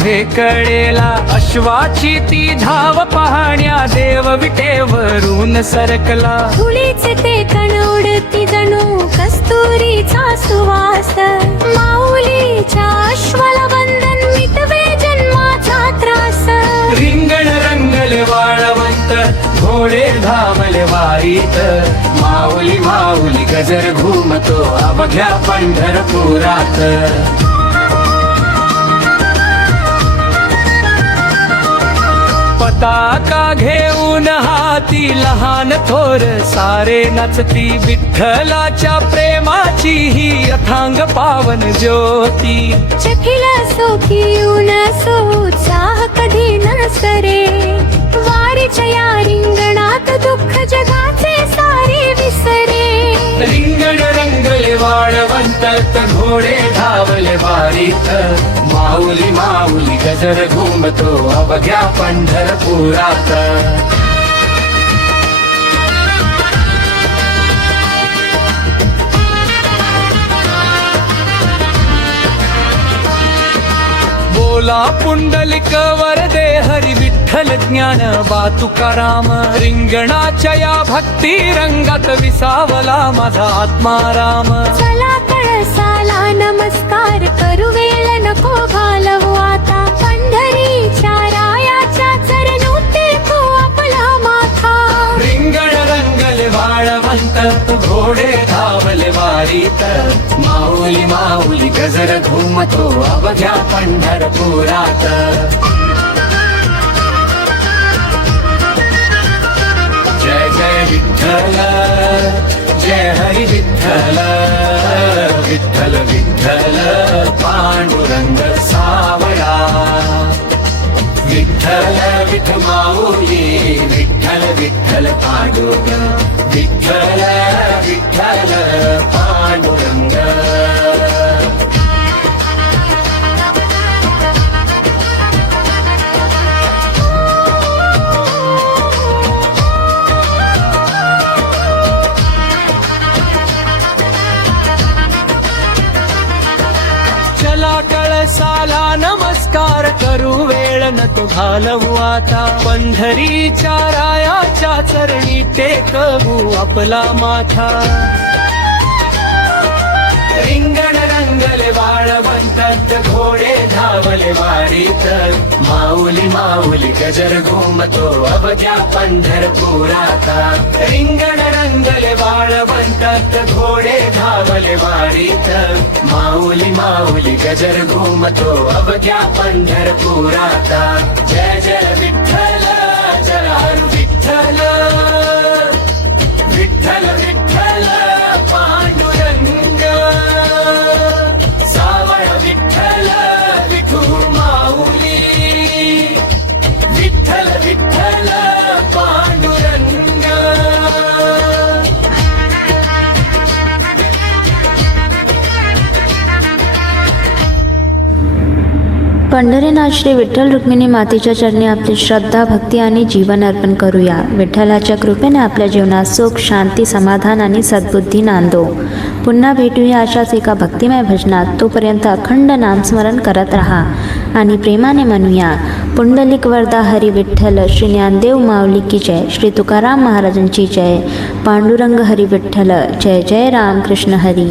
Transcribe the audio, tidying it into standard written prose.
उभे कडेला अश्वाची ती धाव पाहण्या देव विटेवरून सरकला. धुळीचे ते कण उडती जणू कस्तुरीचा सुवास. माऊलीच्या अश्वाला बंधन मिटवे जन्माचा त्रास. रिंगण रंगले वाळवंत घोडे धावले वारीत. माऊली माऊली गजर घुमतो अवघ्या पंढरपुरात. पताका घेऊन हाती लहान थोर सारे नचती. विठ्ठलाच्या प्रेमाची ही अथांग पावन ज्योती. चखिल असो की ऊन असो उत्साह कधी नसरे. वारीच्या या रिंगणात दुःख जगाचे सारे विसरे. रिंगण रंगले वाळवंत घोडे धावले वारीत. माऊली माऊली गजर घुमतो अवघ्या पंढरपुरात. बोला पुंडलिक वरदे हरी विठ्ठल ज्ञान बा तुकाराम. रिंगणाच्या या भक्ती रंगात विसावला माझा आत्माराम. चला कळसाला नमस्कार करू वेळ नको घालवू आता. पंढरीच्या रायाच्या चरणू टेकू आपला माथा. रिंगण रंगले वाळवंत घोडे धावले वारीत. माऊली माऊली गजर घुमतो अवघ्या पंढरपुरात. जय जय विठ्ठल जय हरी विठ्ठल. विठ्ठल विठ्ठल पांडुरंग सावळा. विठ्ठल विठ माऊली विठ्ठल विठ्ठल पांडुरंग. विठ्ठल विठ्ठल पांडुरंग. चला कळसाला नमस्कार करू वेळ नको घालवू आता. पंढरीच्या रायाच्या चरणी टेकवू आपला माथा. रिंगण रंगले वाळवंत घोडे धावले वारीत. माऊली माऊली गजर घुमतो अवघ्या पंढरपुरात. रिंगण रंगले वाळवंत घोडे धावले वारीत. माऊली माऊली गजर घुमतो अवघ्या पंढरपुरात. जय जय विठ्ठल जय हरी विठ्ठल. विठ्ठल विठ्ठल पांडुरंग. सावळ विठ्ठल विठू माऊली. विठ्ठल विठ्ठल पांडुरंग. पंढरीनाथ श्री विठ्ठल रुक्मिणी मातेच्या चरणी आपली श्रद्धा भक्ती आणि जीवन अर्पण करूया. विठ्ठलाच्या कृपेने आपल्या जीवनात सुख शांती समाधान आणि सद्बुद्धी नांदो. पुन्हा भेटूया अशाच एका भक्तिमय भजनात. तोपर्यंत अखंड नामस्मरण करत राहा आणि प्रेमाने म्हणूया पुंडलिक वरदा हरी विठ्ठल. श्री ज्ञानदेव माऊली की जय. श्री तुकाराम महाराजांची जय. पांडुरंग हरी विठ्ठल. जय जय राम कृष्ण हरी.